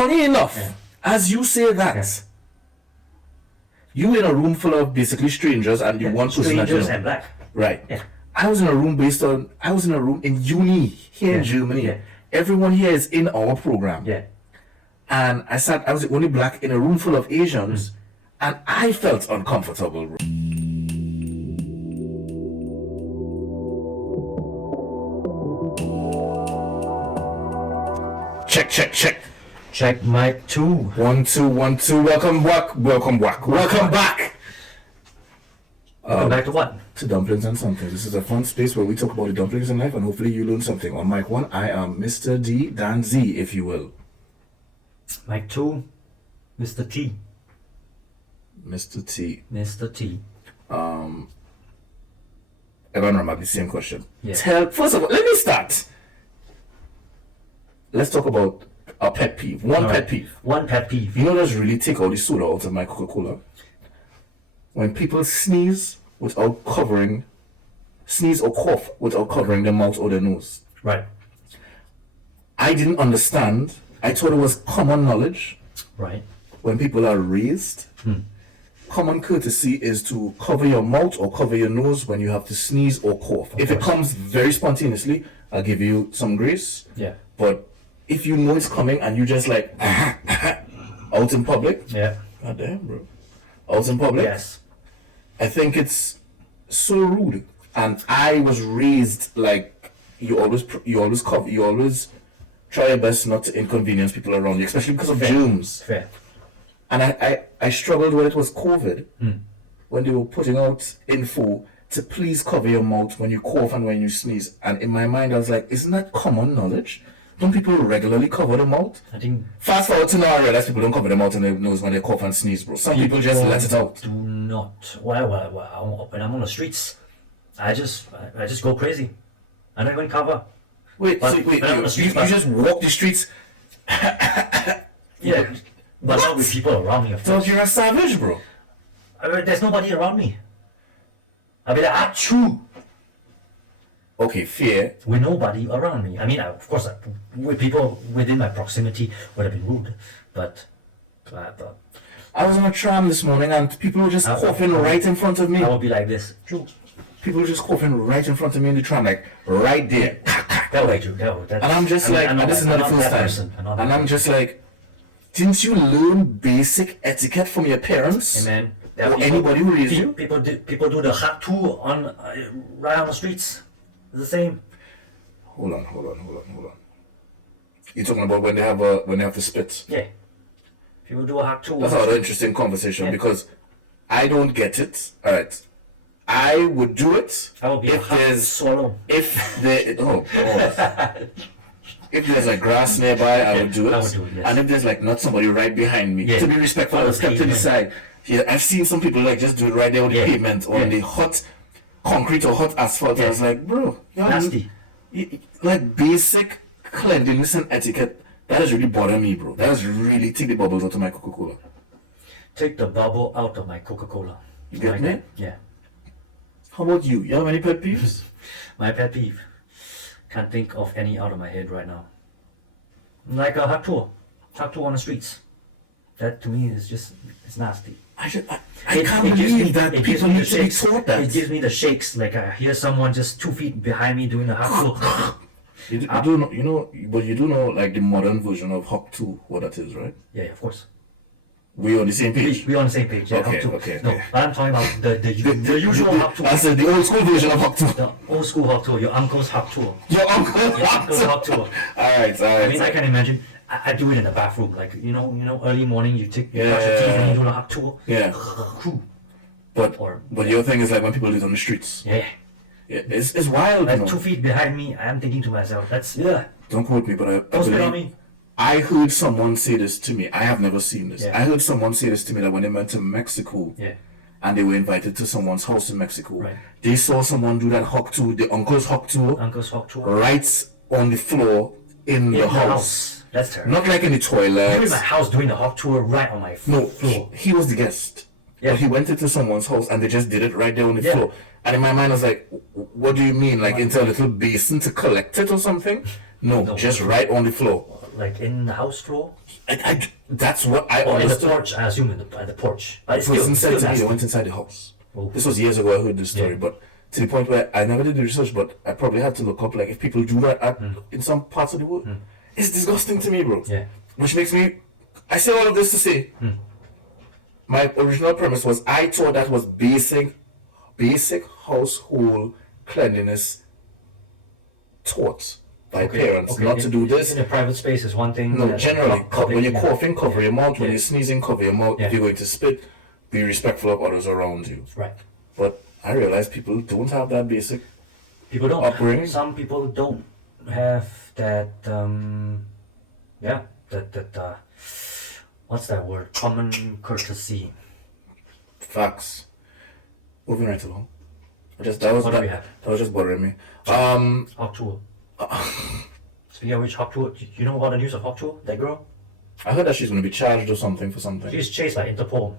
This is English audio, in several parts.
Funny enough, as you say that, you in a room full of basically strangers and you one person that you Strangers know. and black. Right. Yeah. I was in a room in uni here in Germany. Yeah. Everyone here is in our program. Yeah. And I was the only black in a room full of Asians, and I felt uncomfortable. Bro. Check. Check mic 2. 1 2 1 2. Welcome back. Welcome back to what? To Dumplings and Sumtings. This is a fun space where we talk about the dumplings in life, and hopefully you learn something. On mic 1, I am Mr. D, Dan Z, if you will. Mic 2, Mr. T. Mr. T. Mr. T. Everyone remember the same question. Yeah. First of all, let me start. Let's talk about a pet peeve. One pet peeve. One pet peeve. You know, that's really take all the soda out of my Coca-Cola. When people sneeze or cough without covering their mouth or their nose. Right. I didn't understand. I thought it was common knowledge. Right. When people are raised, common courtesy is to cover your mouth or cover your nose when you have to sneeze or cough. If it comes very spontaneously, I'll give you some grace. Yeah. But if you know it's coming and you just like out in public, Yeah. god damn, bro, out in public, Yes. I think it's so rude. And I was raised like you always cover, you always try your best not to inconvenience people around you, especially because of germs. Fair. And I struggled when it was COVID, when they were putting out info to please cover your mouth when you cough and when you sneeze. And in my mind, I was like, isn't that common knowledge? Don't people regularly cover their mouth? I think Fast forward to now, I realize people don't cover their mouth and their nose when they cough and sneeze, bro. Some people just let it out. do not. Well, when I'm on the streets, I just go crazy. I don't even cover. Wait, But so when I'm on the streets, you just walk the streets? Yeah. But not with people around me, of So course. you're a savage, bro. There's nobody around me. I'll be like, achoo! Okay, fair. With nobody around me. I mean, of course, with people within my proximity would have been rude, but I was on a tram this morning and people were just coughing right in front of me. I would be like this. People were just coughing right in front of me in the tram, like right there. That way, Drew. And I'm just like, and this is not the first time. And I'm just like, didn't you learn basic etiquette from your parents? Hey man, Or anybody who raised you? People do the hot tour on right on the streets. It's the same. Hold on. You're talking about when they have the spit. Yeah. People do a hot tour. That's another interesting conversation because I don't get it. All right, I would do it I would be a if hot there's swallow. if there's like grass nearby, I would do it. I would do it, yes. And if there's like not somebody right behind me, Yeah. to be respectful, I'll step to the side. Yeah, I've seen some people like just do it right there on the pavement or on the hot concrete or hot asphalt. I was like, bro, Nasty. Like basic cleanliness and etiquette. That has really bothered me, bro. That has really take the bubbles out of my Coca-Cola. Take the bubble out of my Coca-Cola. You get Like me? that? Yeah. How about you? You have any pet peeves? My pet peeve. Can't think of any out of my head right now. Like a hot tour on the streets. That to me is just, it's nasty. I It can't gives believe me- that it gives people me need the to be shakes. taught that. It gives me the shakes. Like I hear someone just 2 feet behind me doing a hot tour. You do know, but you do know like the modern version of Hawk 2, what that is, right? Yeah, of course. We on the same page. We're on the same page. Yeah, Okay, hot tour. okay, No, okay. but I'm talking about the usual hot tour. I said the old school version of Hawk 2. The old school hot tour. Your uncle's hot tour. Your uncle Your uncle's hot tour. Alright. I mean, I can imagine. I do it in the bathroom, like you know, early morning. You brush your teeth and you do a hot tour. Yeah. But your thing is like when people do it on the streets. Yeah. Yeah, it's wild. Like you know. 2 feet behind me, I'm thinking to myself, that's Don't quote me, but I Don't spit on believe me. I heard someone say this to me. I have never seen this. Yeah. I heard someone say this to me that when they went to Mexico, Yeah. and they were invited to someone's house in Mexico, Right. they saw someone do that hawk tour, the uncle's hawk tour, Uncle's hot tour. right on the floor in the house. That's terrible. Not like in the You're in toilet. my house doing the hot tour right on my No, floor. he was the guest. Yeah. But he went into someone's house and they just did it right there on the Yeah. floor. And in my mind, I was like, what do you mean? Like into a little basin to collect it or something? No, No. just right on the floor. Like in the house floor. That's what I Or in the understood. porch, I assume at the porch. But The it's still, person said to me nasty. they went inside the house. Oh. This was years ago. I heard this story, Yeah. but to the point where I never did the research, but I probably had to look up like if people do that in some parts of the world. It's disgusting to me, bro. Yeah. Which makes me. I say all of this to say. My original premise was I thought that was basic household cleanliness taught by parents, not to do this. In a private space is one thing. No, generally, when you're coughing, cover your mouth. When Yeah. you're sneezing, cover your mouth. Yeah. If you're going to spit, be respectful of others around you. Right. But I realize people don't have that basic. People don't. Upbringing. Some people don't have that. What's that word? Common courtesy. Facts. Moving right along. That What do we have? was just bothering me. Hawk Tour. Speaking of which, Hawk Tour, you know about the news of Hawk Tour? That girl? I heard that she's going to be charged or something for something. She's chased by Interpol.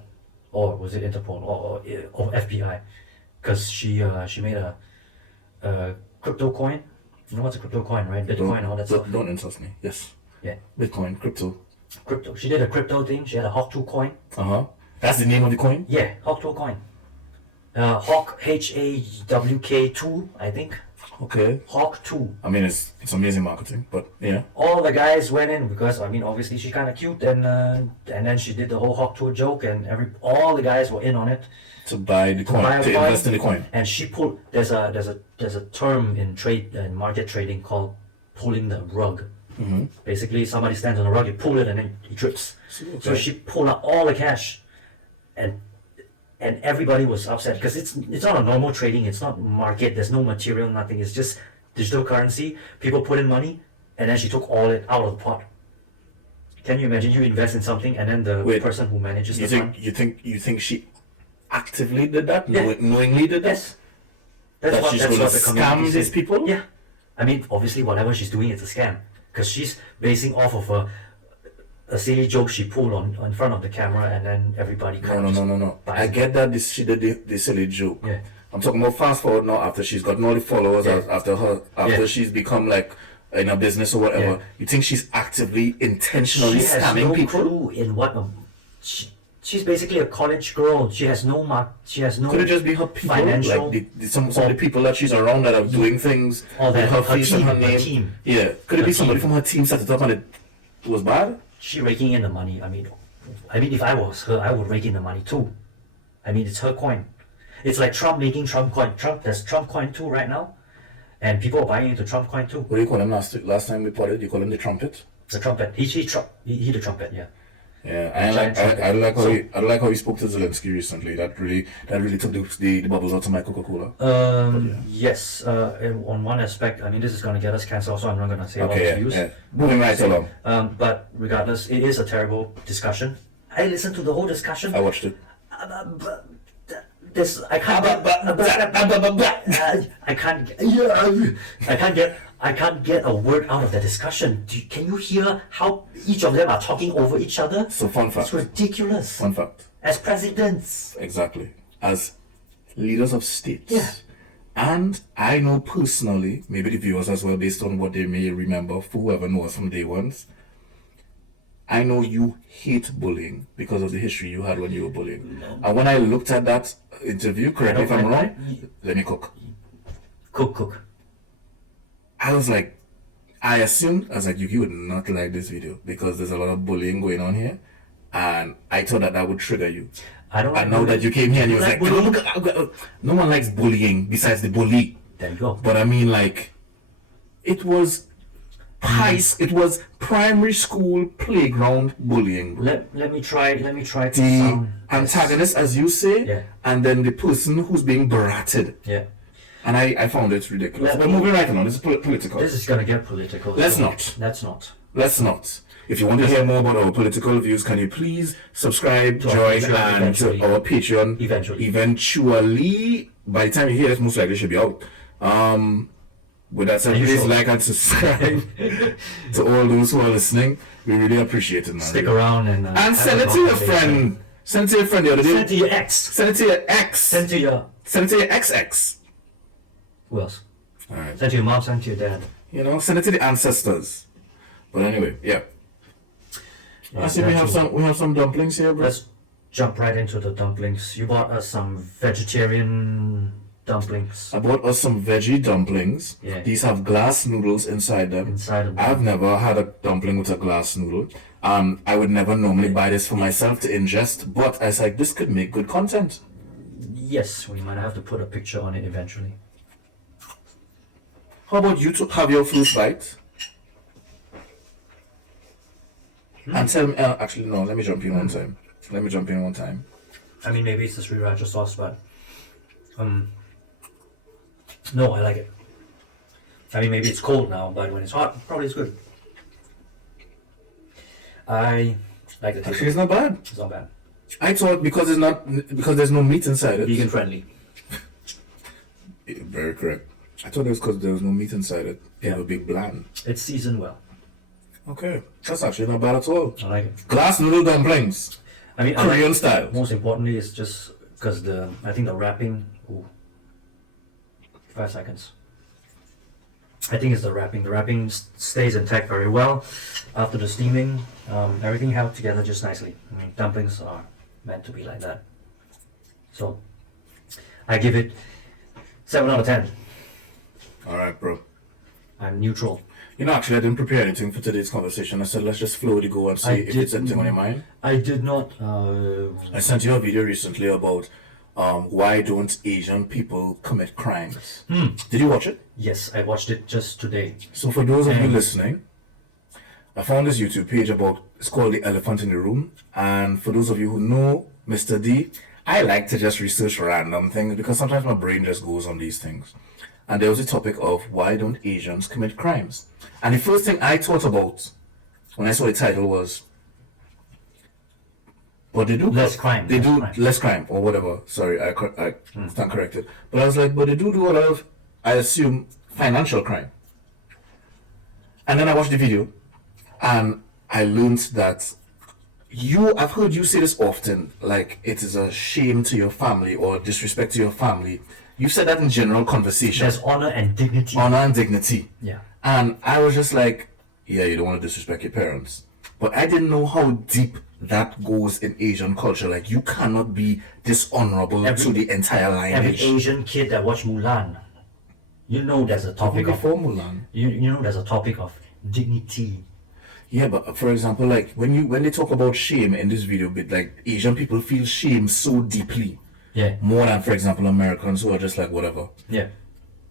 Or was it Interpol? Or FBI. Because she made a crypto coin. You know what's a crypto coin, right? Bitcoin and all that stuff. Don't insult me. Yes. Yeah. Bitcoin, crypto. Crypto. She did a crypto thing. She had a Hawk 2 coin. That's the name of the coin? Yeah, Hawk 2 coin. Hawk HAWK2, I think. Okay. Hawk 2. I mean, it's amazing marketing, but yeah. All the guys went in because I mean obviously she's kind of cute and then she did the whole Hawk 2 joke and all the guys were in on it. To buy the coin, to invest in the coin. And she pulled. There's a term in trade and market trading called pulling the rug. Basically, somebody stands on the rug, you pull it, and then it drips. So she pulled out all the cash, and everybody was upset because it's not a normal trading. It's not market. There's no material, nothing. It's just digital currency. People put in money, and then she took all it out of the pot. Can you imagine you invest in something and then the person who manages the fund? You think she actively did that? Yeah. Knowingly did that? Yes. That's She's going to scam said. these people? Yeah. I mean, obviously, whatever she's doing is a scam. Because she's basing off of a silly joke she pulled on in front of the camera and then everybody kind of... No. I get that she did the silly joke. Yeah. I'm talking about fast forward now after she's gotten all the followers, after she's become like in a business or whatever. Yeah. You think she's actively, intentionally She has scamming no people? clue in what... She's basically a college girl. She has no Could it just be her people? financial... Like some of the people that she's around that are doing things Or with that her her face and team, her her name? team. Yeah. Could it Her be somebody team. from her team set it up and it was bad? She raking in the money. I mean, if I was her, I would rake in the money too. I mean, it's her coin. It's like Trump making Trump coin. There's Trump coin too right now, and people are buying into Trump coin too. What do you call him last time we potted? You call him the trumpet? The trumpet. He the trumpet. Yeah. Yeah, I like how he spoke to Zelensky recently. That really took the bubbles out of my Coca-Cola. Yes. On one aspect, I mean, this is going to get us cancelled, so I'm not going to say all the views. Yeah. Moving right along. But regardless, it is a terrible discussion. I listened to the whole discussion. I watched it. I can't get a word out of the discussion. Can you hear how each of them are talking over each other? So fun fact. It's ridiculous. Fun fact. As presidents. Exactly. As leaders of states. Yeah. And I know personally, maybe the viewers as well, based on what they may remember, for whoever knows from day ones, I know you hate bullying because of the history you had when you were bullying. And when I looked at that interview, correct me if I'm wrong, let me cook. Cook. I was like, you would not like this video because there's a lot of bullying going on here. And I thought that would trigger you. I don't. And now that you came here and you was like, no one likes bullying besides the bully. There you go. But I mean, like, it was primary school playground bullying. Let me try to The sound antagonist, as you say, Yeah. and then the person who's being berated. Yeah. And I found it ridiculous. But moving right on, this is political. This is gonna get political. Let's not. Let's not. If you want to hear more about our political views, can you please subscribe, To our join, Patreon and to eventually. our Patreon. Eventually. By the time you hear this, most likely it should be out. With that said, Are you please sure? like and subscribe to all those who are listening. We really appreciate it, man. Stick around and And send it to your friend. Send it to your friend the other day. Send it to your ex. Send it to your ex. Send to your. Send it to your ex-ex. Who else? Alright. Send to your mom. Send to your dad. You know, send it to the ancestors. But anyway, yeah. I see we have some dumplings here, bro. Let's jump right into the dumplings. You bought us some vegetarian dumplings. I bought us some veggie dumplings. Yeah. These have glass noodles inside them. Inside of them. I've never had a dumpling with a glass noodle. I would never normally buy this for myself to ingest, but I was like, this could make good content. Yes, we might have to put a picture on it eventually. How about you to have your first bite? And tell me, actually no, let me jump in one time. I mean, maybe it's the sriracha sauce, but no, I like it. I mean, maybe it's cold now, but when it's hot, probably it's good. I like the taste. Actually, it's not bad. It's not bad. I thought because there's no meat inside it. Vegan friendly. Very correct. I thought it was because there was no meat inside it. It would be bland. It's seasoned well. Okay, that's actually not bad at all. I like it. Glass noodle dumplings. I mean, Korean style. Most importantly, it's just because I think the wrapping. 5 seconds. I think it's the wrapping. The wrapping stays intact very well after the steaming. Everything held together just nicely. I mean, dumplings are meant to be like that. So, I give it 7 out of 10. All right, bro. I'm neutral. You know, actually, I didn't prepare anything for today's conversation. I said, let's just flow with the go and see if it's anything on your mind. I did not. I sent you a video recently about why don't Asian people commit crimes. Did you watch it? Yes, I watched it just today. So for those of you listening, I found this YouTube page it's called The Elephant in the Room. And for those of you who know Mr. D, I like to just research random things because sometimes my brain just goes on these things. And there was a topic of why don't Asians commit crimes? And the first thing I thought about when I saw the title was, but they do Less crime. They do less crime or whatever. Sorry, I stand corrected. But I was like, but they do a lot of, I assume, financial crime. And then I watched the video, and I learned that I've heard you say this often, like it is a shame to your family or disrespect to your family. You said that in general conversation. There's honor and dignity. Honor and dignity. Yeah. And I was just like, yeah, you don't want to disrespect your parents. But I didn't know how deep that goes in Asian culture. Like, you cannot be dishonorable to the entire lineage. Every Asian kid that watch Mulan, you know there's a topic of Mulan. You know there's a topic of dignity. Yeah, but for example, like when they talk about shame in this video, like Asian people feel shame so deeply. Yeah. More than, for example, Americans who are just like whatever. Yeah.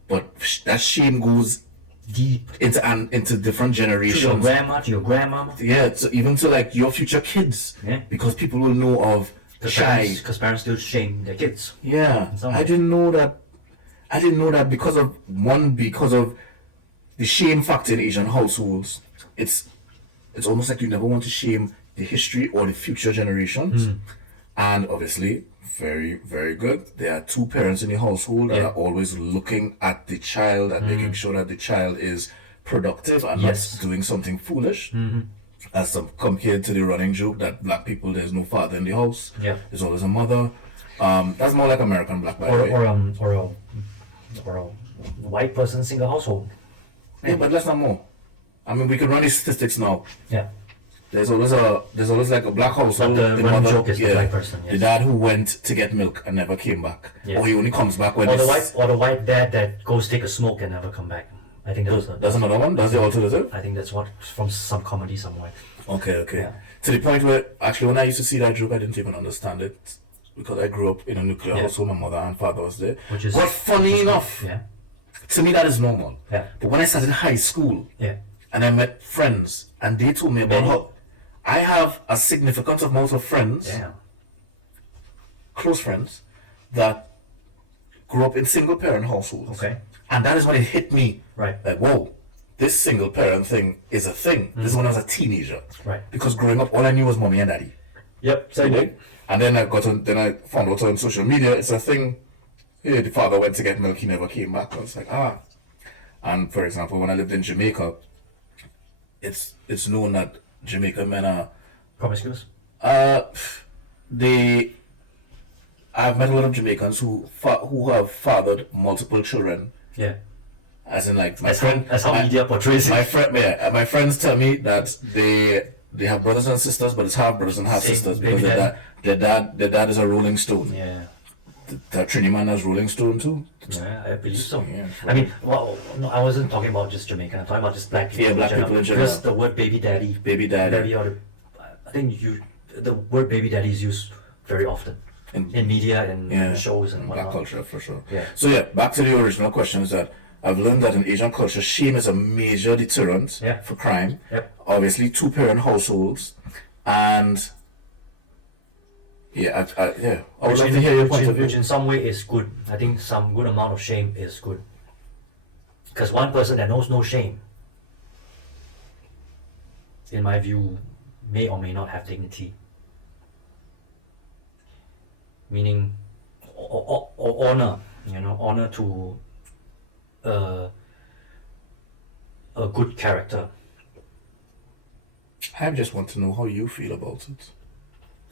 But that shame goes deep into different generations. To your grandma, to your grandmama. Yeah, even to like your future kids. Yeah. Because people will know of shy. Because parents still shame their kids. Yeah. I didn't know that because of the shame factor in Asian households. It's almost like you never want to shame the history or the future generations. And obviously, very, very good. There are 2 parents in the household that are always looking at the child and making sure that the child is productive and not doing something foolish. As compared to the running joke that black people, there's no father in the house. Yeah. There's always a mother. That's more like American black, by the way. Or a white person single household. Yeah, but let's not more. I mean, we can run these statistics now. Yeah. There's always like a black household. But the running joke is the black person. Yes. The dad who went to get milk and never came back, or he only comes back when. Or the white dad that goes take a smoke and never come back. I think that's another one. That's the alternative. I think that's what from some comedy somewhere. Okay. Yeah. To the point where actually when I used to see that joke, I didn't even understand it because I grew up in a nuclear household. My mother and father was there. But funny enough, to me that is normal. Yeah. But when I started high school, and I met friends, and they told me about how I have a significant amount of friends, close friends, that grew up in single parent households. Okay. And that is when it hit me. Right. Like, whoa, this single parent thing is a thing. This is when I was a teenager. Right. Because growing up, all I knew was mommy and daddy. Yep. So right? And then I found out on social media, it's a thing. Yeah, the father went to get milk, he never came back. I was like, And for example, when I lived in Jamaica, it's known that Jamaican men are promiscuous. I've met a lot of Jamaicans who have fathered multiple children. Yeah. As in, like that's how media portrays it. My friends tell me that they have brothers and sisters, but it's half brothers and half Same sisters baby because their dad is a Rolling Stone. Yeah. The Trinity man has Rolling Stone too. Yeah, I believe so. Yeah. I mean, well, no, I wasn't talking about just Jamaican. I'm talking about just black people. Yeah, black people in general. Because the word baby daddy, I think the word baby daddy is used very often in media and shows and whatnot. Black culture for sure. Yeah. So yeah, back to the original question is that I've learned that in Asian culture, shame is a major deterrent for crime. Yep. Obviously, two-parent households, and I would like to hear your point of view. Which in some way is good. I think some good amount of shame is good. Because one person that knows no shame, in my view, may or may not have dignity. Meaning, honor, honor to a good character. I just want to know how you feel about it.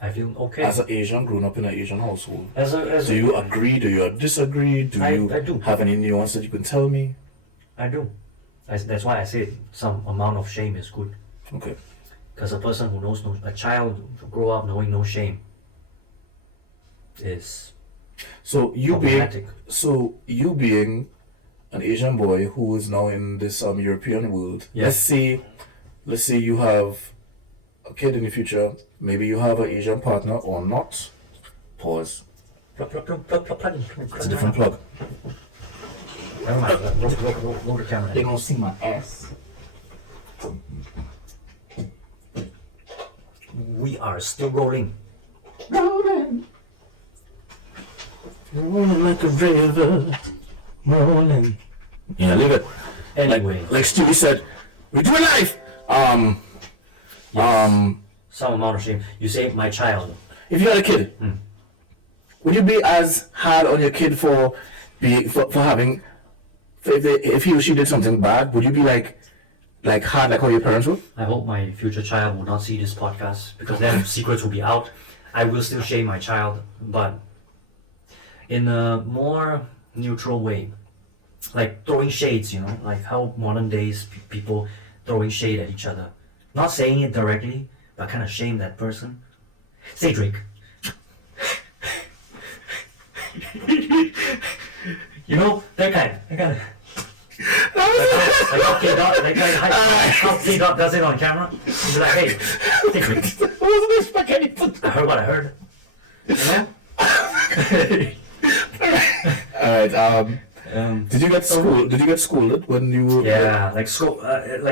I feel okay. As an Asian, grown up in an Asian household, do you agree? Do you disagree? I you have any nuance that you can tell me? I do. That's why I say some amount of shame is good. Okay. Because a person who knows a child who grow up knowing no shame is problematic. You being an Asian boy who is now in this European world. Yes. Let's say you have a kid in the future. Maybe you have an Asian partner or not. Pause. Plug. It's a different plug. Never mind. Roll the camera. They're gonna see my ass. We are still rolling. Rolling like a river. Rolling. Yeah, leave it. Anyway. Like Stewie said, we're doing life. Some amount of shame. You say my child. If you had a kid, would you be as hard on your kid for having, if he or she did something bad? Would you be like hard like how your parents would? I hope my future child will not see this podcast because then secrets will be out. I will still shame my child, but in a more neutral way, like throwing shades. Like how modern days people throwing shade at each other, not saying it directly, but kind of shame that person. Say Drake. That kind of. Like how K-Dot does it on camera. He's like, hey, say Drake. I heard what I heard. Alright, did you get scolded when you were... Yeah, like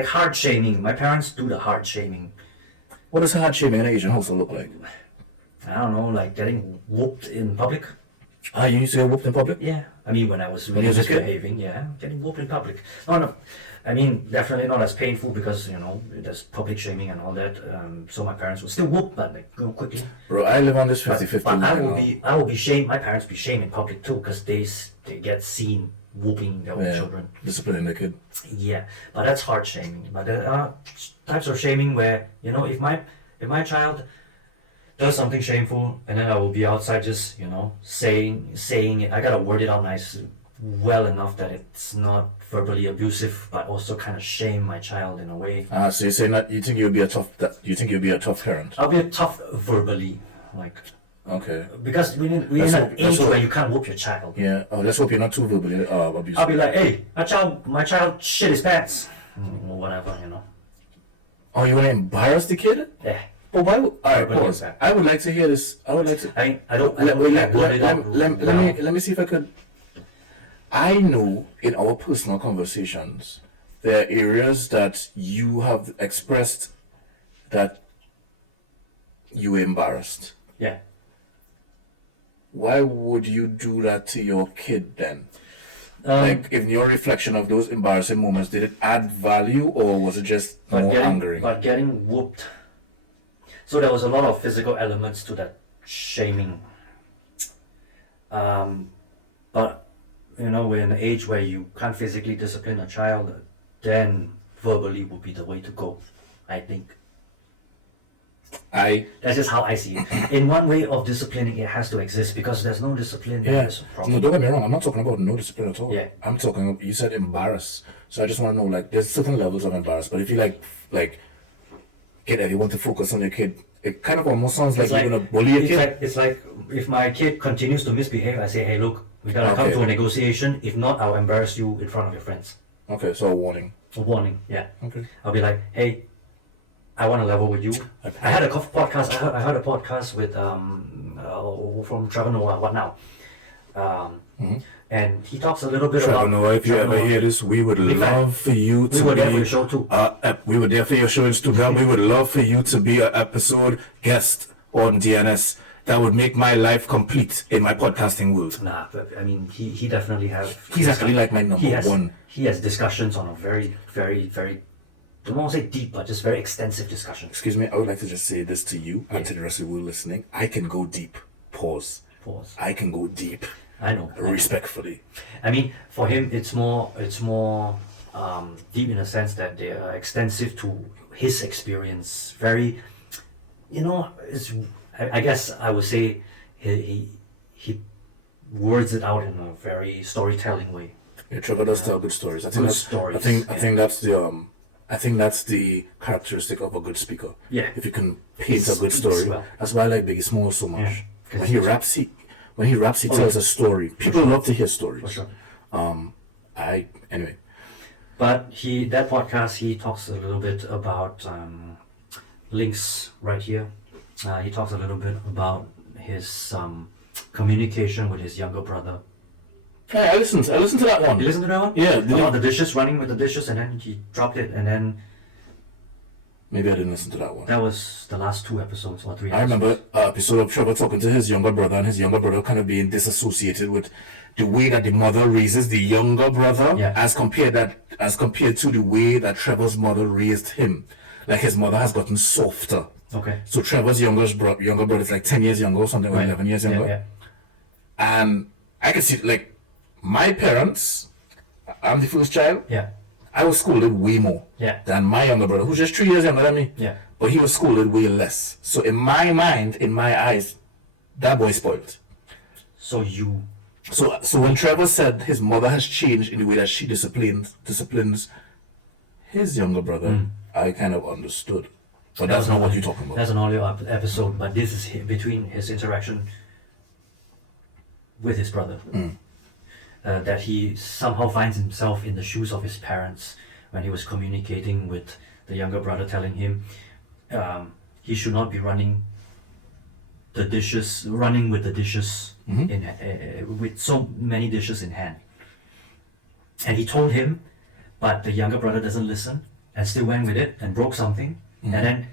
hard shaming. My parents do the hard shaming. What does hard shaming in an Asian household look like? I don't know, like getting whooped in public. You used to get whooped in public? Yeah. I mean, when I was really misbehaving, getting whooped in public. No. I mean, definitely not as painful because, there's public shaming and all that. So my parents would still whoop, but quickly. Bro, I live on this 50-50 But I will be shamed. My parents be shamed in public too because they get seen whooping their own children. Disciplining the kid. Yeah, but that's hard shaming. But there are types of shaming where, if my child does something shameful and then I will be outside just, saying it. I gotta word it out nice, well enough that it's not verbally abusive, but also kind of shame my child in a way. So you're saying that you think you'll be a tough parent? I'll be a tough verbally, like. Okay. Because we're in an age where you can't whoop your child. Yeah. Oh, let's hope you're not too verbally abusive. I'll be like, hey, my child shit his pants, or whatever, Oh, you want to embarrass the kid? Yeah. Oh, why? Alright, pause. I would like to hear this. I would like to. Let me see if I could. I know in our personal conversations, there are areas that you have expressed that you were embarrassed. Yeah. Why would you do that to your kid then? Like, in your reflection of those embarrassing moments, did it add value or was it just more angering? But getting whooped. So there was a lot of physical elements to that shaming. But, we're in an age where you can't physically discipline a child, then verbally would be the way to go, I think. That's just how I see it. In one way of disciplining, it has to exist because there's no discipline. There's a problem. No, don't get me wrong. I'm not talking about no discipline at all. Yeah. I'm talking. You said embarrass, so I just want to know, like, there's certain levels of embarrass. But if you like get everyone to focus on your kid. It kind of almost sounds like you're gonna bully your kid. It's like if my kid continues to misbehave, I say, hey, look, we gotta come to a negotiation. If not, I'll embarrass you in front of your friends. Okay, so a warning. A warning, yeah. Okay. I'll be like, hey, I want to level with you. I had a podcast. I heard a podcast with from Trevor Noah. What now? And he talks a little bit about. Trevor Noah, if you ever hear this, we would love for you to be. We were there for your show too. We were there for your show in Stuttgart. We would love for you to be an episode guest on DNS. That would make my life complete in my podcasting world. Nah, but I mean, he definitely has. He's actually like my number one. He has discussions on a very, very, very. I don't want to say deep, but just very extensive discussion. Excuse me, I would like to just say this to you and to the rest of the world listening. I can go deep. Pause. I can go deep. I know. Respectfully. I mean, for him, it's more deep in a sense that they are extensive to his experience. Very, it's. I guess I would say he words it out in a very storytelling way. Yeah, Trevor does tell good stories. I think I think that's the characteristic of a good speaker. Yeah. If you can paint a good story. Well. That's why I like Biggie Smalls so much. Yeah, when he raps, he tells a story. People love to hear stories. For sure. Anyway. But that podcast he talks a little bit about links right here. He talks a little bit about his communication with his younger brother. Yeah, I listened to that one. You listened to that one? Yeah. About the dishes, running with the dishes, and then he dropped it, and then... Maybe I didn't listen to that one. That was the last 2 episodes or 3 episodes. I remember an episode of Trevor talking to his younger brother, and his younger brother kind of being disassociated with the way that the mother raises the younger brother, as compared to the way that Trevor's mother raised him. Like his mother has gotten softer. Okay. So Trevor's younger brother is like 10 years younger or something, or 11 years younger. Yeah. And I could see, like, my parents, I'm the first child. Yeah. I was scolded way more than my younger brother, who's just 3 years younger than me. Yeah. But he was scolded way less. So in my mind, in my eyes, that boy spoiled. So when Trevor said his mother has changed in the way that she disciplines his younger brother, I kind of understood. But that's not what you're talking about. That's an audio episode, but this is between his interaction with his brother. That he somehow finds himself in the shoes of his parents when he was communicating with the younger brother, telling him he should not be running with the dishes with so many dishes in hand. And he told him, but the younger brother doesn't listen and still went with it and broke something. And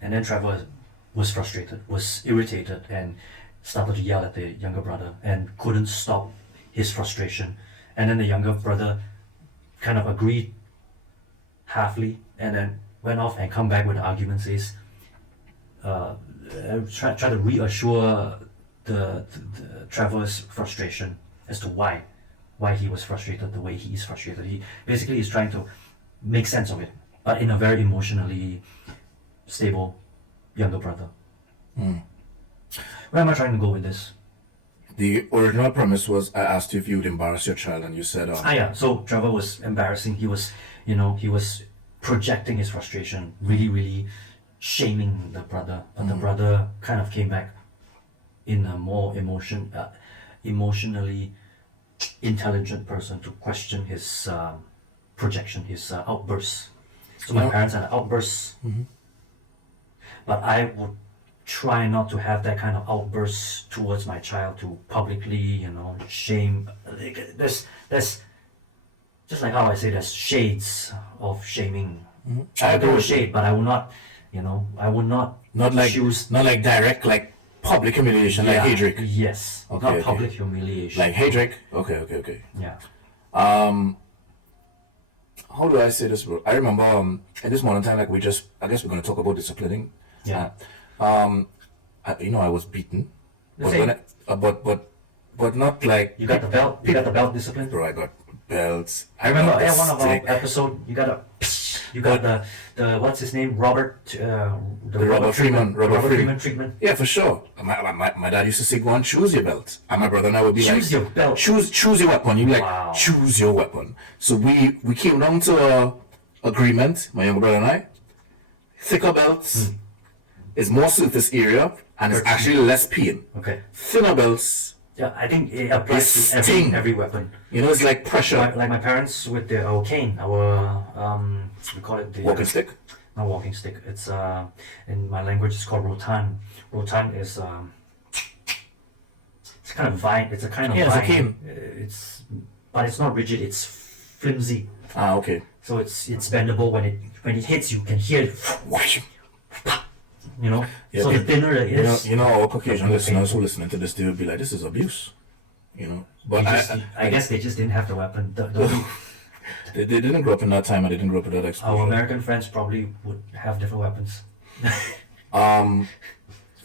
then Trevor was frustrated, was irritated, and started to yell at the younger brother and couldn't stop his frustration. And then the younger brother kind of agreed halfly and then went off and come back with an argument, says try to reassure the Trevor's frustration as to why he was frustrated the way he is frustrated. He basically is trying to make sense of it, but in a very emotionally stable younger brother. Where am I trying to go with this? The original premise was I asked you if you would embarrass your child, and you said, So Trevor was embarrassing. He was projecting his frustration, really, really shaming the brother. But the brother kind of came back in a more emotionally intelligent person to question his projection, his outbursts. So my parents had outbursts, but I would try not to have that kind of outbursts towards my child to publicly, shame. There's just like how I say there's shades of shaming. I do a shade, but I will not, I will not choose. Not like direct, like public humiliation, like hey Drake. Yes. Okay, not public humiliation. Like hey Drake. Okay. Yeah. How do I say this, bro? I remember at this moment in time, like I guess we're gonna talk about disciplining. Yeah. I was beaten, but not like you got the belt. You got the belt discipline, bro. I got belts. I remember one of our episode. You got the what's his name, Robert. The Robert Freeman treatment. Yeah, for sure. My dad used to say, "Go and choose your belt," and my brother and I would be choose your belt. Choose your weapon. You'd be like, choose your weapon. So we came down to a agreement. My younger brother and I. Thicker belts is more surface area and it's actually less pain. Okay. Thinner belts, Yeah, I think it applies to every weapon. you know, it's like pressure. Like my parents with our cane, our we call it the Walking stick. not walking stick. It's in my language it's called rotan. Rotan is it's kind of vine. It's a kind of Yeah, vine. it's a cane. But it's not rigid. It's flimsy. Ah, okay. So it's bendable. When it hits, you can hear it. You know. Yeah, so the thinner it is. You know, our Caucasian listeners who listening to this, they would be like, "This is abuse," you know. But I guess they just didn't have the weapon. they didn't grow up in that time, and they didn't grow up with that exposure. Our American friends probably would have different weapons.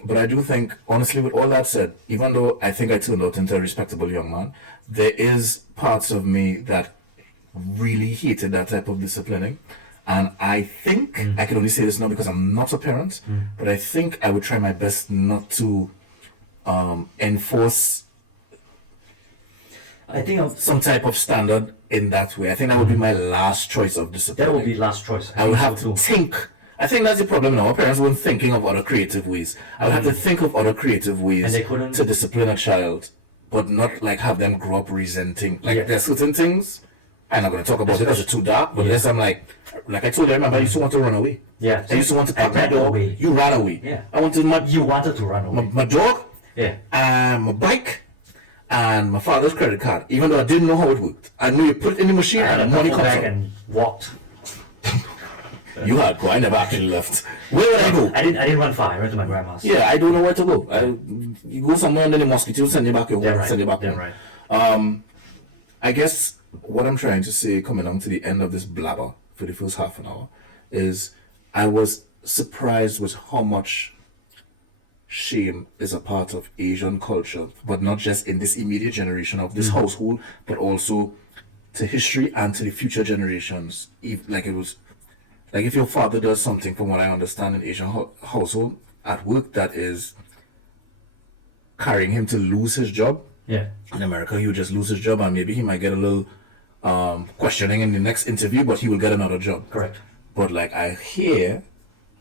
But I do think, honestly, with all that said, even though I think I turned out into a respectable young man, there is parts of me that really hated that type of disciplining. And I think, I can only say this now because I'm not a parent, but I think I would try my best not to enforce I think some type of standard in that way. I think that would be my last choice of discipline. that would be last choice. I would have to think. I think that's the problem now. Our parents weren't thinking of other creative ways. I would have to think of other creative ways And they couldn't- to discipline a child, but not like have them grow up resenting. Like there's certain things, I'm not going to talk about it because it's too dark, but yes, I'm like I told you, I remember I used to want to run away. Yeah. I used to want to I pack my ran dog. away. You ran away. Yeah. I wanted You wanted to run away. my dog, Yeah. and my bike, and my father's credit card. Even though I didn't know how it worked, I knew you put it in the machine I had and a the money duffel comes bag out. and walked. You had go. I never actually left. Where would I go? I didn't run far. I went to my grandma's. Yeah, I don't know where to go. You go somewhere and then the mosquitoes send you back your Damn right. send you back Damn home. right. I guess what I'm trying to say, coming on to the end of this blabber for the first half an hour, is I was surprised with how much shame is a part of Asian culture, but not just in this immediate generation of this household, but also to history and to the future generations. If your father does something, from what I understand, in Asian household at work that is carrying him to lose his job. Yeah. In America, he would just lose his job, and maybe he might get a little questioning in the next interview, but he will get another job. Correct. But like I hear,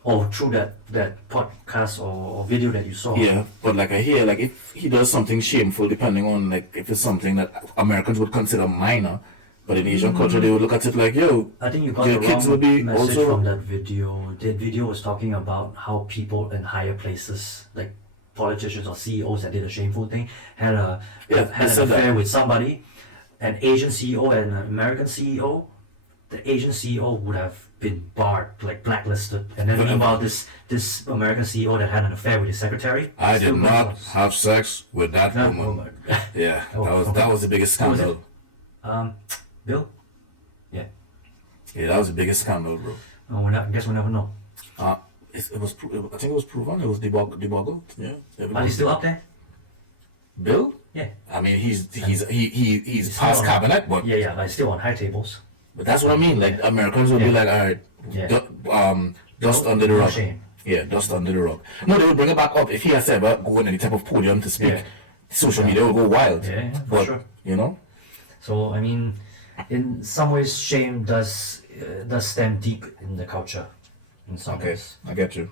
Or through that podcast or video that you saw. yeah, but like I hear, like if he does something shameful, depending on like if it's something that Americans would consider minor, but in Asian culture they would look at it like, yo, I think you got your the kids wrong would be message also from that video. That video was talking about how people in higher places, like politicians or CEOs that did a shameful thing, had Yeah, had they an said that. affair with somebody, an Asian CEO and an American CEO. The Asian CEO would have been barred, like blacklisted, and then meanwhile this American CEO that had an affair with his secretary. I still did goes not on. have sex with that No, woman. oh my- Yeah, Oh, that was the biggest Who was it? scandal. Bill. Yeah. Yeah, that was the biggest scandal, bro. Oh, I guess we'll never know. It was. I think it was proven. It was debuggled. Yeah. Are they still up there? Bill? Yeah. I mean, he's Still past on- cabinet, but Yeah, but still on high tables. that's what I mean. Like Americans would be Yeah. like, all right, Yeah. dust under the No rug. shame. Yeah, dust under the rug. No, they would bring it back up if he has to ever go on any type of podium to speak. Yeah. Social media will go wild. Yeah, for but sure. you know, So I mean, in some ways, shame does stem deep in the culture. In some okay, ways. I get you.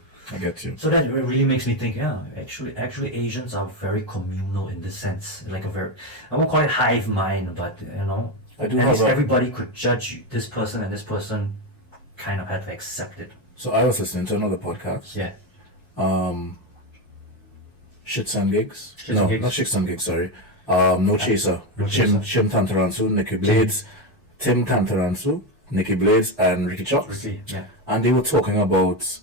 So that really makes me think. Yeah, actually, Asians are very communal in this sense. Like I won't call it hive mind, but you know, I do at have least a- everybody could judge this person, and this person kind of had to accept it. So I was listening to another podcast. Yeah. Shits and Gigs. Shits No, and Gigs. not Shits and Gigs. Sorry. No Chaser. No Chim Chaser. Tantaransu, Nikki Blades, Tim Tantaransu, Nikki Blades, and Ricky Chops. Yeah. And they were talking about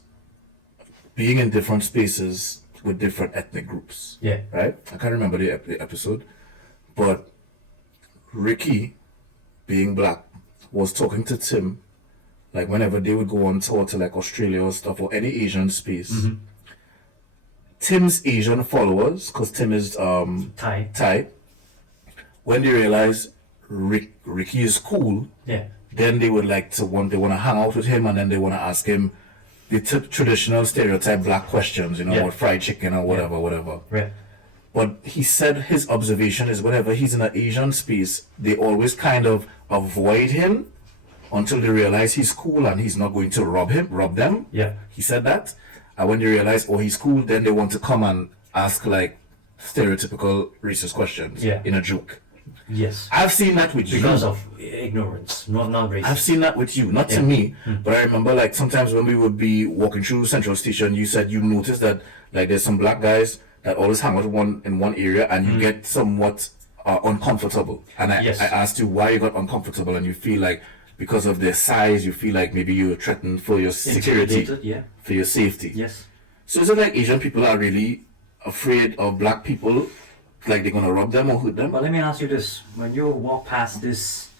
being in different spaces with different ethnic groups. Yeah. Right? I can't remember the episode, but Ricky, being black, was talking to Tim, like whenever they would go on tour to like Australia or stuff or any Asian space. Tim's Asian followers, because Tim is Thai, when they realize Ricky is cool, Yeah. then they would like to want to hang out with him, and then they want to ask him the traditional stereotype black questions, you know, Yeah. about fried chicken or whatever. Yeah. But he said his observation is whenever he's in an Asian space, they always kind of avoid him until they realize he's cool and he's not going to rob them. Yeah. He said that. And when they realize, oh, he's cool, then they want to come and ask like stereotypical racist questions in a joke. Yes. I've seen that with you. Because of ignorance, not racist. I've seen that with you, not to me, but I remember like sometimes when we would be walking through Central Station, you said you noticed that like there's some black guys that always hang out in one area, and you get somewhat uncomfortable. And I asked you why you got uncomfortable, and you feel like because of their size, you feel like maybe you're threatened for your security, for your safety. Yes. So is it like Asian people are really afraid of black people, like they're gonna rob them or hurt them? But let me ask you this: when you walk past these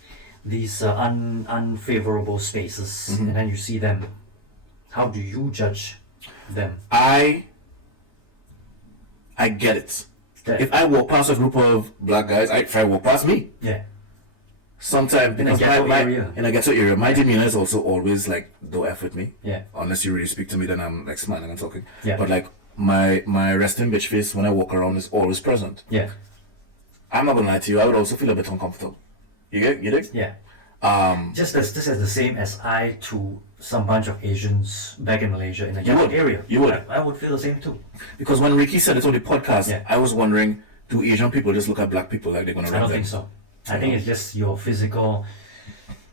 unfavorable spaces, and then you see them, how do you judge them? I get it. If I walk past a group of black guys, if I walk past me, sometimes in a ghetto area, my demeanor is also always like, don't F with me. Yeah. Unless you really speak to me, then I'm like smiling and talking. Yeah. But like my resting bitch face when I walk around is always present. Yeah. I'm not gonna lie to you, I would also feel a bit uncomfortable. You get it? Yeah. Just as this is the same as I to some bunch of Asians back in Malaysia in the ghetto area. You would. I would feel the same too. Because when Ricky said it on the podcast, I was wondering, do Asian people just look at black people like they're gonna rob them? I don't think so. I think it's just your physical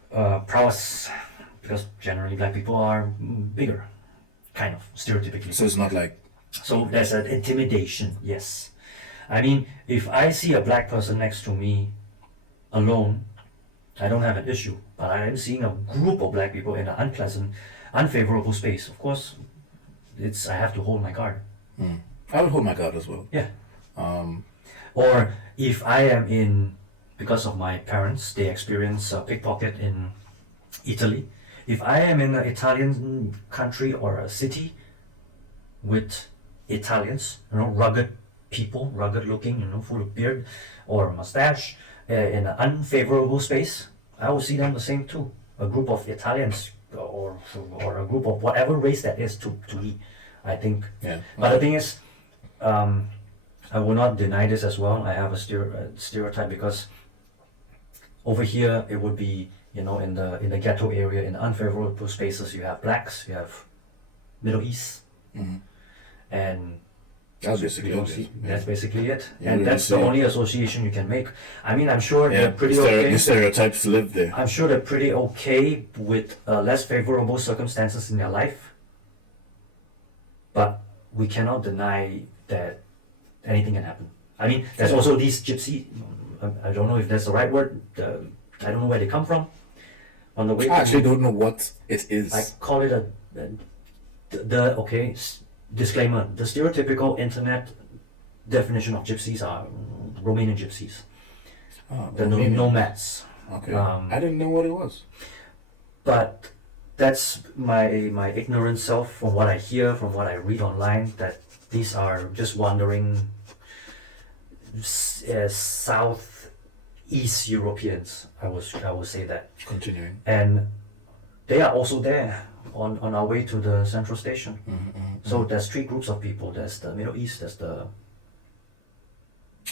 prowess, because generally black people are bigger, kind of stereotypically. So it's not like. So there's an intimidation. Yes, I mean, if I see a black person next to me, alone, I don't have an issue. But I am seeing a group of black people in an unpleasant, unfavorable space. Of course, I have to hold my guard. I would hold my guard as well. Yeah. Or if I am in, because of my parents, they experience a pickpocket in Italy. If I am in an Italian country or a city with Italians, rugged people, rugged looking, full of beard or mustache, in an unfavorable space, I will see them the same too. A group of Italians or a group of whatever race that is to me, I think. Yeah. But the thing is, I will not deny this as well. I have a stereotype because over here it would be, in the ghetto area, in unfavorable spaces, you have blacks, you have Middle East, and that's basically it. That's basically it. Yeah, and that's the only association you can make. I mean, I'm sure they're pretty okay. The stereotypes live there. I'm sure they're pretty okay with less favorable circumstances in their life. But we cannot deny that anything can happen. I mean, there's also these gypsy, I don't know if that's the right word, I don't know where they come from. On the way I actually don't know what it is. I call it disclaimer, the stereotypical internet definition of gypsies are Romanian gypsies. The nomads. Okay. I didn't know what it was. But that's my ignorant self from what I hear, from what I read online, that these are just wandering Southeast Europeans. I would say that. Continuing. And they are also there on our way to the central station. So there's three groups of people. There's the Middle East, there's the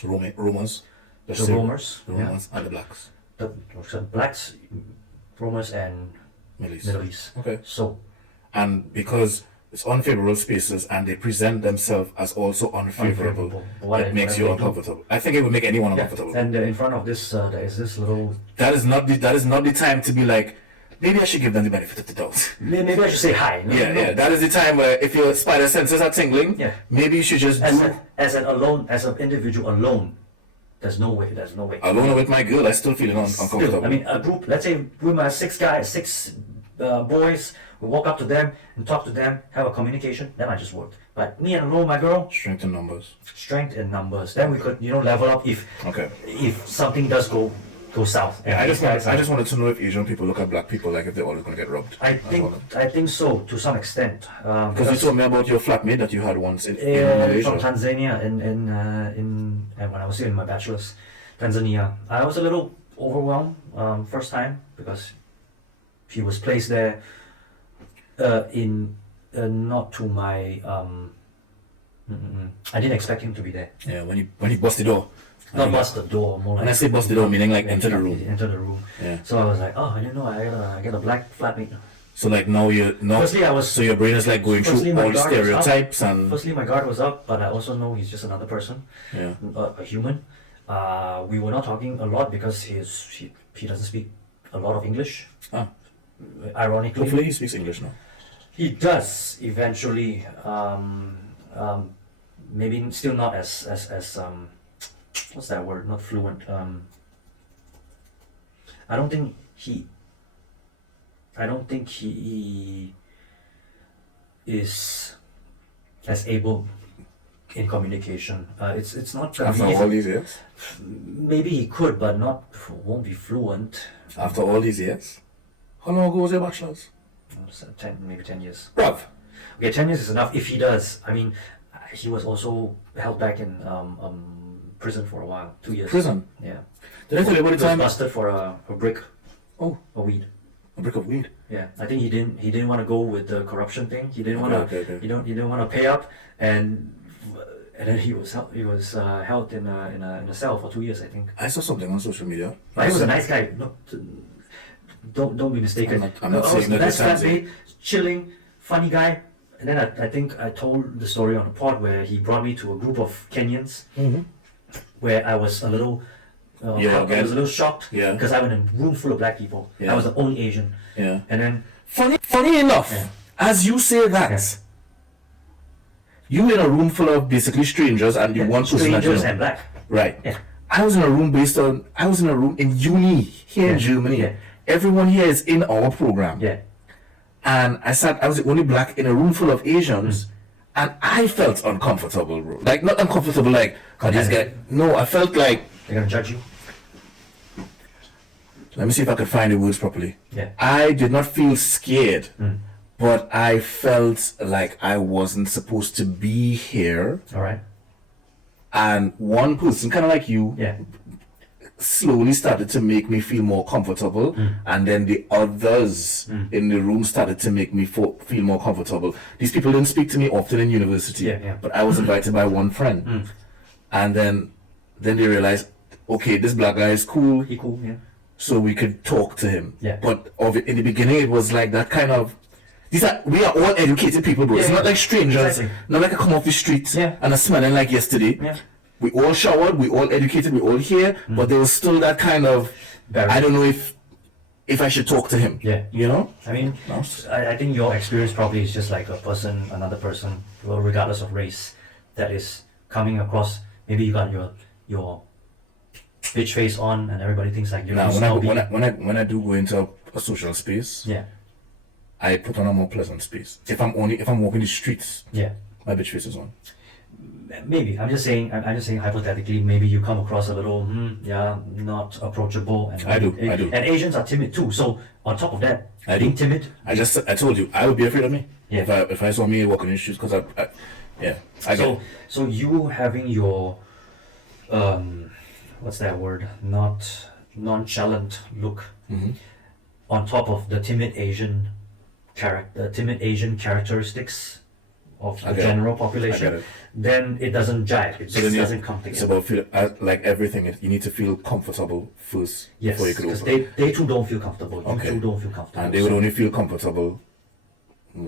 Romans, the Romers, and the blacks. The blacks, Romers, and Middle East. Okay. So, and because it's unfavorable spaces and they present themselves as also unfavorable, it makes you uncomfortable. I think it would make anyone uncomfortable. And in front of this, there is this little. That is not the time to be like, maybe I should give them the benefit of the doubt. Maybe I should say hi. Yeah. That is the time where if your spider senses are tingling, maybe you should just as an individual alone. There's no way. Alone with my girl, I still feel uncomfortable. Still, I mean, a group. Let's say we are six boys. We walk up to them and talk to them, have a communication. That might just work. But me and alone, my girl. Strength in numbers. Then we could, level up if something does go south. Yeah, I just wanted to know if Asian people look at black people like if they're always going to get robbed. I think so, to some extent. Because you told me about your flatmate that you had once in Malaysia. From Tanzania, and when I was here in my bachelor's, Tanzania, I was a little overwhelmed first time because he was placed there not to my. I didn't expect him to be there. Yeah, when he busted the door. Not bust the door, more like. When I say bust the door, meaning like enter the room. Enter the room. Yeah. So I was like, oh, I didn't know I get a black flatmate. So like now so your brain is like going through all the stereotypes and. Firstly, my guard was up, but I also know he's just another person. Yeah. A human. We were not talking a lot because he doesn't speak a lot of English. Ah. Ironically. Hopefully he speaks English now. He does eventually. Maybe still not as what's that word? Not fluent. I don't think he is as able in communication. It's not gonna After be all these years? maybe he could, but won't be fluent. After all these years? How long ago was your bachelor's? 10 years. Bruv. Okay, 10 years is enough if he does. I mean, he was also held back in prison for a while, 2 years. Prison? Yeah. Did I tell you about the He was time? busted for a brick. Oh. A weed. A brick of weed? Yeah, I think he didn't want to go with the corruption thing. He didn't want to. Okay. He didn't want to pay up, and then he was held in a cell for 2 years, I think. I saw something on social media. But he was a nice guy. No, don't be mistaken. I'm not saying that nice sounds family, chilling, funny guy. And then I think I told the story on the pod where he brought me to a group of Kenyans, where I was a little. I was a little shocked because I was in a room full of black people. Yeah. I was the only Asian. Yeah. And then Funny enough, as you say that, you in a room full of basically strangers and the one person that you strangers know. and black. Right. Yeah. I was in a room in uni here in Germany. Yeah. Everyone here is in our program. Yeah. And I was the only black in a room full of Asians. And I felt uncomfortable, bro. Like, not uncomfortable, like, this guy. No, I felt like. They're gonna judge you. Let me see if I can find the words properly. Yeah. I did not feel scared, but I felt like I wasn't supposed to be here. All right. And one person, kind of like you, slowly started to make me feel more comfortable, and then the others in the room started to make me feel more comfortable. These people didn't speak to me often in university, but I was invited by one friend, and then they realized, okay, this black guy is cool. He cool, yeah. So we could talk to him. Yeah. But in the beginning, it was like that kind of. We are all educated people, bro. It's not like strangers. Exactly. Not like I come off the street and I'm smelling like yesterday. Yeah. We all showered, we all educated, we all here, but there was still that kind of. I don't know if I should talk to him. Yeah. You know? I mean, I think your experience probably is just like another person, well, regardless of race, that is coming across. Maybe you got your bitch face on, and everybody thinks like you're. Now, when I do go into a social space, I put on a more pleasant space. If I'm walking the streets, my bitch face is on. Maybe I'm just saying hypothetically, maybe you come across a little not approachable, and I do. And Asians are timid too. So on top of that, being timid, I told you I would be afraid of me if I saw me walking in the streets because So you having your what's that word? Not nonchalant look on top of the timid Asian characteristics of the general population, then it doesn't jive. It just doesn't come together. It's about like everything. You need to feel comfortable first before you can open. Because they too don't feel comfortable. You too don't feel comfortable. And they would only feel comfortable.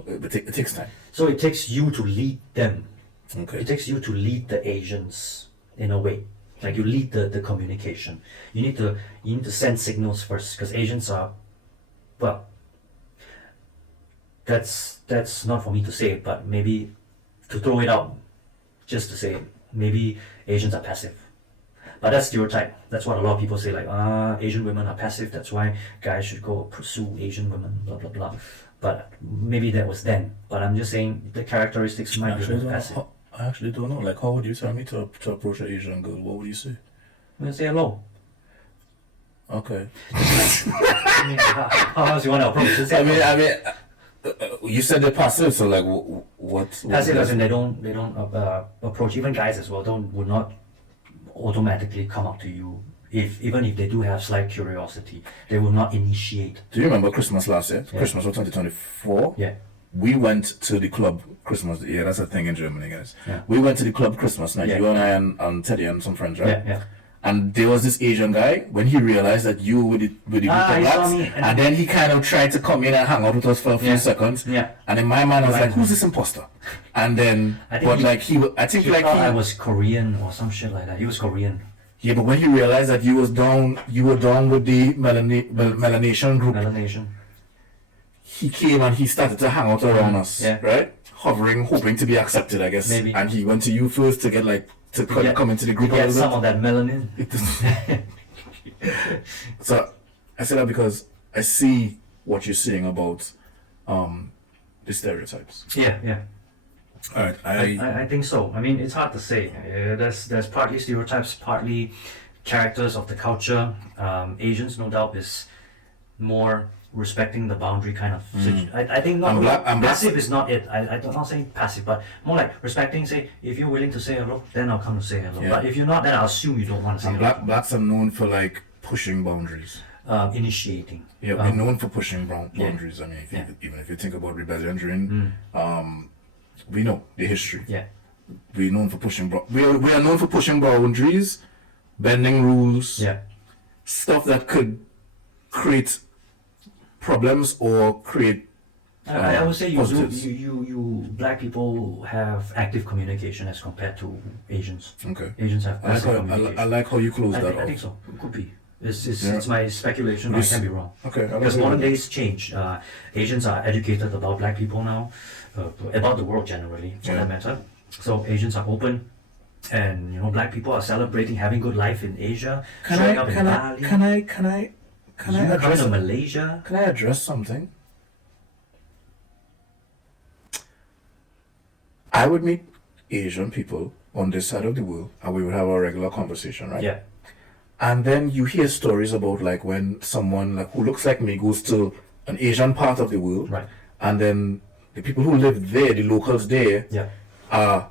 It takes time. So it takes you to lead them. Okay. It takes you to lead the Asians in a way. Like you lead the communication. You need to send signals first, because Asians are, well, that's not for me to say, but maybe to throw it out, just to say, maybe Asians are passive. But that's stereotype. That's what a lot of people say, like, Asian women are passive, that's why guys should go pursue Asian women, blah blah blah. But maybe that was then. But I'm just saying the characteristics might be a little passive. I actually don't know. Like, how would you tell me to approach an Asian girl? What would you say? I'm gonna say hello. Okay. I mean, how else you want to approach? Just say hello. You said they're passive, so like, what? Passive as in they don't approach, even guys as well. Would not automatically come up to you. Even if they do have slight curiosity, they will not initiate. Do you remember Christmas last year? Yeah. Christmas of 2024. Yeah. We went to the club Christmas. Yeah, that's a thing in Germany, guys. Yeah. We went to the club Christmas night. You and I and Teddy and some friends, right? Yeah. And there was this Asian guy, when he realized that you with the group of he saw blacks, me, and then he kind of tried to come in and hang out with us for a few seconds. Yeah. And in my mind, I was like, who's this imposter? And then, I think thought I was Korean or some shit like that. He was Korean. Yeah, but when he realized that you were down with the Melanesian group, he came and he started to hang out around us, right? Hovering, hoping to be accepted, I guess. Maybe. And he went to you first to get come into the group a Get little some bit. of that melanin. So I say that because I see what you're saying about the stereotypes. Yeah. All right, I think so. I mean, it's hard to say. There's partly stereotypes, partly characters of the culture. Asians, no doubt, is more respecting the boundary kind of situation. I think not passive is not it. I'm not saying passive, but more like respecting. Say, if you're willing to say hello, then I'll come to say hello. But if you're not, then I'll assume you don't want to say hello. Blacks are known for like pushing boundaries. Initiating. Yeah, we're known for pushing boundaries. I mean, even if you think about rebellion during, we know the history. Yeah. We're known for pushing. We are known for pushing boundaries, bending rules. Yeah. Stuff that could create problems or create. I would say positives. you black people have active communication as compared to Asians. Okay. Asians have passive communication. I like how you close that off. I think so. It could be. It's my speculation. I can be wrong. Okay. Because modern days change. Asians are educated about black people now, about the world generally, for that matter. So Asians are open, and black people are celebrating having good life in Asia. Can I address Malaysia? Can I address something? I would meet Asian people on this side of the world, and we would have a regular conversation, right? Yeah. And then you hear stories about like when someone who looks like me goes to an Asian part of the world, right? And then the people who live there, the locals there, are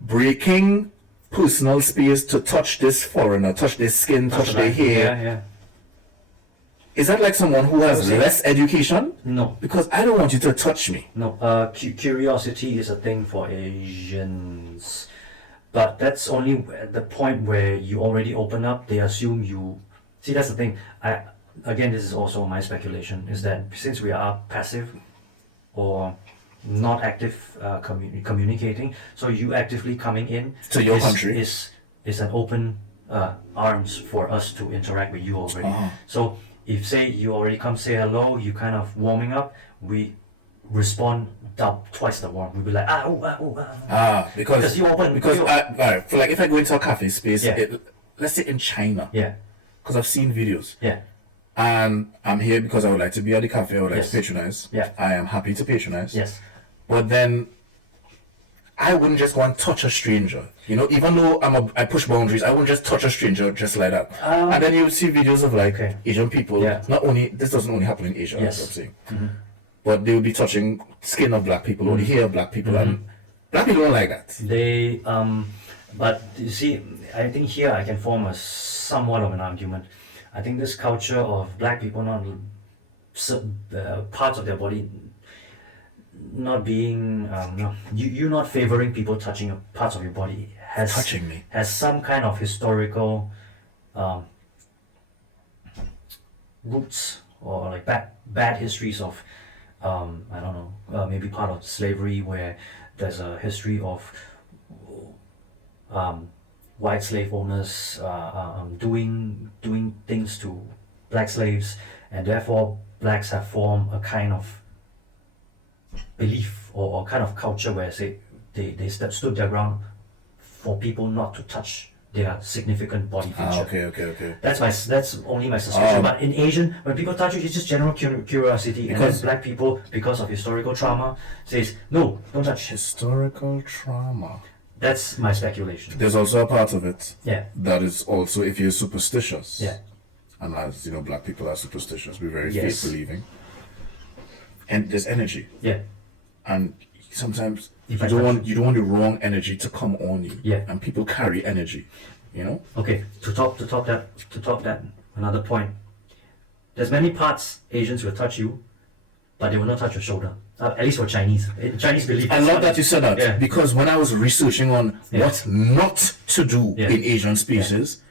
breaking personal space to touch this foreigner, touch their skin, touch their hair. Yeah. Is that like someone who has less education? No. Because I don't want you to touch me. No. Curiosity is a thing for Asians. But that's only at the point where you already open up, they assume you... See, that's the thing. Again, this is also my speculation, is that since we are passive or not active communicating, so you actively coming in... To your country. Is an open arms for us to interact with you already. So if, say, you already come say hello, you kind of warming up, we respond twice the warm. We'll be like, because you open. Because alright, for like if I go into a cafe space, let's say in China, because I've seen videos, and I'm here because I would like to be at the cafe, I would like to patronize. I am happy to patronize. But then I wouldn't just go and touch a stranger. Even though I push boundaries, I wouldn't just touch a stranger just like that. And then you see videos of like Asian people. Not only this doesn't only happen in Asia, that's what I'm saying. But they will be touching skin of black people or the hair of black people, and black people don't like that. They but you see, I think here I can form a somewhat of an argument. I think this culture of black people not parts of their body not being you not favoring people touching parts of your body has some kind of historical roots or like bad histories of I don't know, maybe part of slavery where there's a history of white slave owners doing things to black slaves, and therefore blacks have formed a kind of belief or kind of culture where say they stood their ground for people not to touch their significant body feature. Okay. That's only my suspicion. But in Asian, when people touch you, it's just general curiosity. And then black people, because of historical trauma, says no, don't touch. Historical trauma. That's my speculation. There's also a part of it that is also if you're superstitious. And as black people are superstitious. We're very faith believing. And there's energy. And sometimes you don't want the wrong energy to come on you. And people carry energy. Okay, to top that, another point. There's many parts Asians will touch you, but they will not touch your shoulder. At least for Chinese. In Chinese belief. I love that you said that because when I was researching on what not to do in Asian spaces,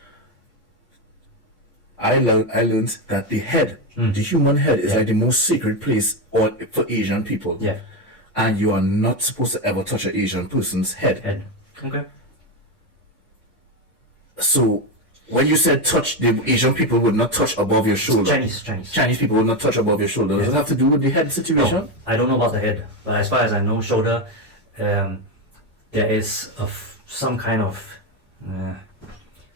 I learned that the head, the human head, is like the most sacred place for Asian people. Yeah. And you are not supposed to ever touch an Asian person's head. Okay. So when you said touch, the Asian people would not touch above your shoulder. Chinese people would not touch above your shoulder. Does it have to do with the head situation? No, I don't know about the head, but as far as I know, shoulder, there is some kind of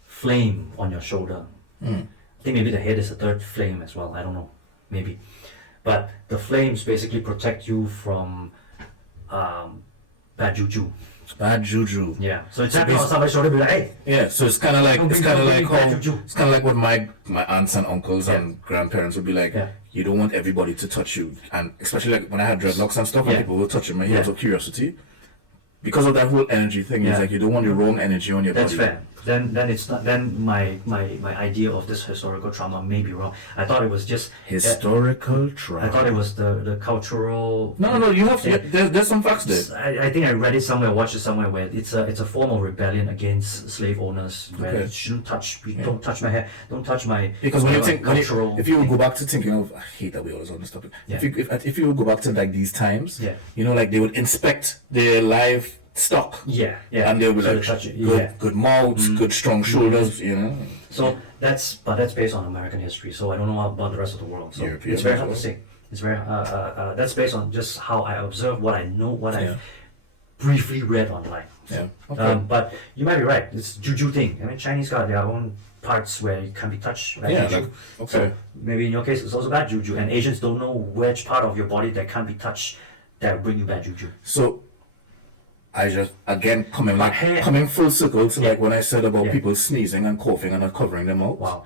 flame on your shoulder. I think maybe the head is a third flame as well. I don't know, maybe. But the flames basically protect you from bad juju. Bad juju. Yeah. So it's tapping on somebody's shoulder, be like, hey. Yeah. So it's kind of like what my aunts and uncles and grandparents would be like. Yeah. You don't want everybody to touch you, and especially like when I had dreadlocks and stuff, and people will touch my ears of curiosity. Because of that whole energy thing, it's like you don't want the wrong energy on your body. That's fair. Then it's not. Then my idea of this historical trauma may be wrong. I thought it was just historical trauma. I thought it was the cultural. No. You have to. There's some facts there. I think I read it somewhere, watched it somewhere where it's a form of rebellion against slave owners where you shouldn't touch. Don't touch my hair. Don't touch my. Because when you think cultural. if you go back to thinking of, I hate that we always on this topic. Yeah. If you go back to like these times, yeah. You know, like they would inspect their live stock. Yeah. And they'll be like, good mouths, good strong shoulders, you know. So that's based on American history. So I don't know about the rest of the world. So European it's very hard to say. It's very that's based on just how I observe, what I know, what I briefly read online. Yeah. Okay. But you might be right. It's juju thing. I mean, Chinese got their own parts where it can't be touched. Right? Yeah. Juju. Like, okay. So maybe in your case it's also bad juju, and Asians don't know which part of your body that can't be touched that will bring you bad juju. So I just again coming full circle to like when I said about people sneezing and coughing and not covering them out. Wow.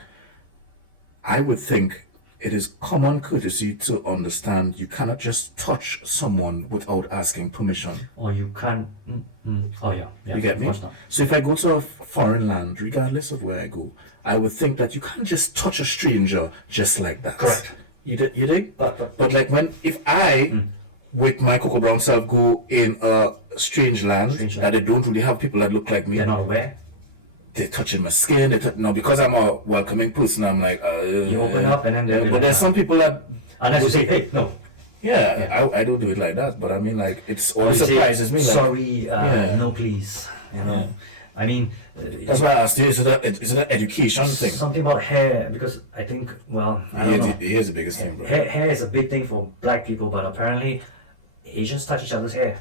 I would think it is common courtesy to understand you cannot just touch someone without asking permission. Or you can't. Oh yeah. You get me? So if I go to a foreign land, regardless of where I go, I would think that you can't just touch a stranger just like that. Correct. You dig? But like if I with my Cocoa Brown self go in a strange land that they don't really have people that look like me. They're not aware. They're touching my skin. Because I'm a welcoming person, I'm like. You open up and then. But there's some people that. Unless you say, hey, no. Yeah. I don't do it like that. But I mean, like it always surprises me. Sorry, no, please. You know. I mean. That's why I asked you. Is it an education thing? Something about hair, because I think, well, I don't know. Here's the biggest thing, bro. Hair is a big thing for black people, but apparently Asians touch each other's hair.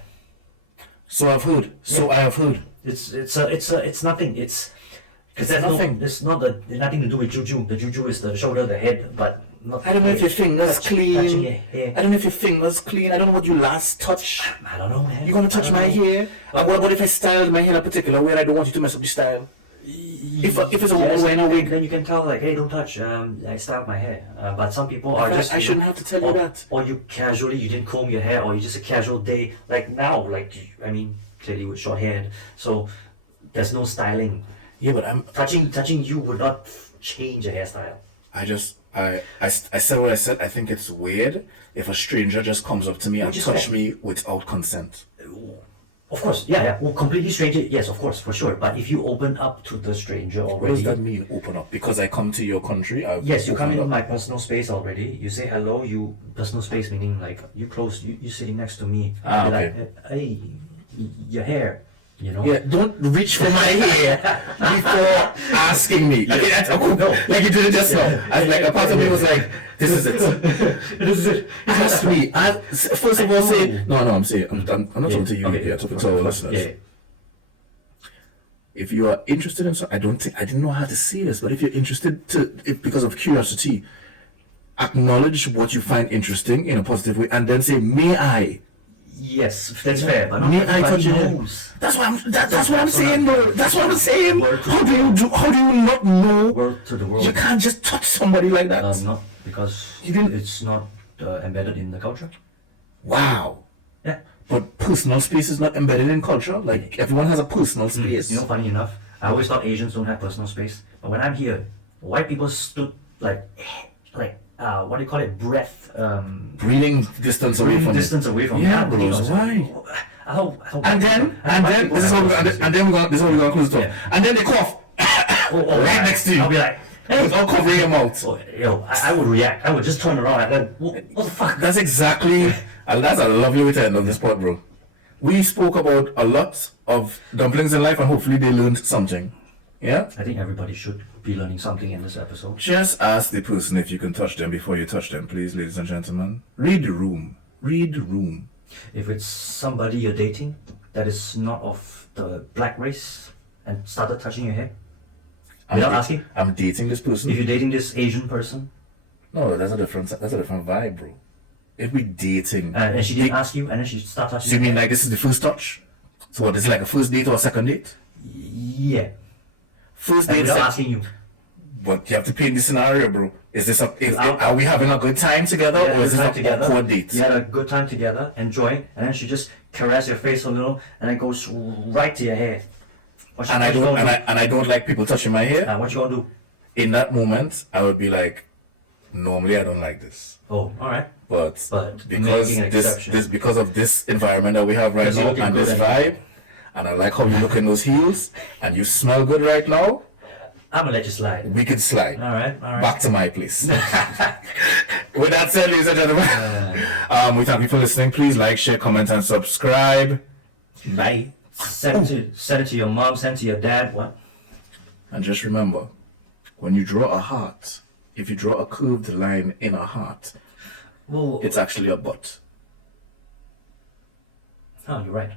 So I've heard. I have heard. It's nothing. It's because there's nothing. It's nothing to do with juju. The juju is the shoulder, the head, but not. I don't know if your fingers clean. Touching your hair. I don't know if your fingers clean. I don't know what you last touch. I don't know, man. You're gonna touch my hair. What if I styled my hair in a particular way and I don't want you to mess up the style? If it's a woman wearing a wig, then you can tell like, hey, don't touch. I styled my hair. But some people are just. I shouldn't have to tell you that. Or you didn't comb your hair, or you just a casual day. Like now, clearly with short hair, so there's no styling. Yeah, but I'm touching you would not change a hairstyle. I said what I said. I think it's weird if a stranger just comes up to me and touch me without consent. Of course, yeah. Well, completely stranger, yes, of course, for sure. But if you open up to the stranger already... What does that mean, open up? Because I come to your country, yes, you come into my personal space already. You say hello, personal space meaning like, you close, you sitting next to me. Okay. Like, hey, your hair, you know? Yeah, don't reach for my hair before asking me. Like, like you did it just now. I was like, a part of me was like, this is it. This is it. Ask me. First of all, say no. I'm saying I'm not talking to you. I'm talking to our listeners. Yeah. If you are interested in something, I didn't know how to say this, but if you're interested because of curiosity, acknowledge what you find interesting in a positive way, and then say, "May I?" Yes, that's fair. But may I touch your hair? That's what I'm saying, bro. That's what I'm saying. How do you not know? Word to the world. You can't just touch somebody like that. Not because it's not embedded in the culture. Wow. Yeah. But personal space is not embedded in culture. Like everyone has a personal space. You know, funny enough, I always thought Asians don't have personal space. But when I'm here, white people stood like what do you call it? Breathing distance away from me. Yeah, bro. Why? And then this is how we're gonna close the door. And then they cough right next to you. I'll be like, without covering your mouth. Oh, yo, I would react. I would just turn around and then, what the fuck? That's exactly, and that's a lovely way to end on this part, bro. We spoke about a lot of dumplings in life, and hopefully they learned something. Yeah? I think everybody should be learning something in this episode. Just ask the person if you can touch them before you touch them, please, ladies and gentlemen. Read the room. Read the room. If it's somebody you're dating that is not of the black race and started touching your hair without asking, I'm dating this person. if you're dating this Asian person No, that's a different vibe, bro. If we dating, and she didn't ask you and then she started touching so you your mean hair, like this is the first touch? So what, is it like a first date or a second date? yeah, First and date, without asking you. but you have to paint the scenario, bro. Is this are we having a good time together, You had or a is good this time a together. awkward date? You had a good time together, enjoying, and then she just caress your face a little, and then goes right to your hair. What And I don't like people touching my hair. what you gonna do? In that moment, I would be like, normally I don't like this, Oh, all right. but because making an this exception. because of this environment that we have right 'Cause you're now looking and good this anyway. vibe, and I like how you look in those heels, and you smell good right now, I'm gonna let you slide. we can slide. All right, all right. Back to my place. With that said, ladies and gentlemen, we thank you for listening. Please like, share, comment, and subscribe. Bye. Send it to your mom, send it to your dad. What? And just remember, when you draw a heart, if you draw a curved line in a heart, Well, it's actually a butt. oh, you're right.